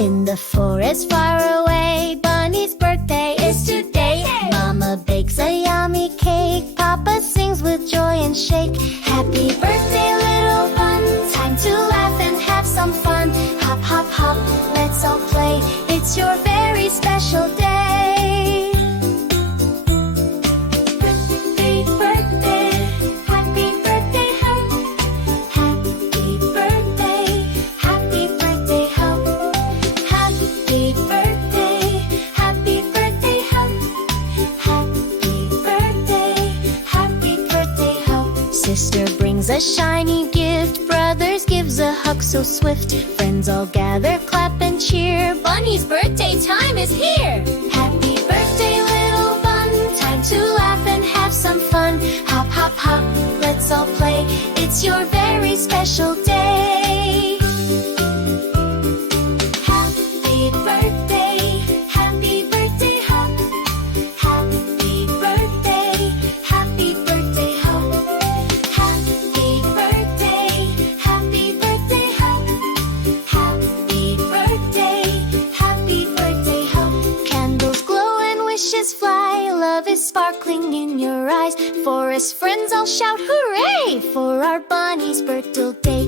In the forest far away, Bunny's birthday is today. Mama bakes a yummy cake, Papa sings with joy and shake. Happy birthday, little bun, time to laugh and have some fun. Hop, hop, hop, let's all play, it's your very special day. Birthday, birthday, happy birthday, ho. Happy birthday, happy birthday, ho. Happy birthday, happy birthday, ho. Happy birthday, ho. Sister brings a shiny gift, brothers gives a hug so swift. Friends all gather, clap and cheer, Bunny's birthday time is here. Happy birthday, little bun, time to laugh and have some fun. Hop, hop, hop, let's all play, it's your very special day. Happy birthday, ho. Happy birthday, ho. Happy birthday, ho. Happy birthday, ho. Candles glow and wishes fly, love is sparkling in your eyes. Forest friends all shout hooray for our Bunny's birthday.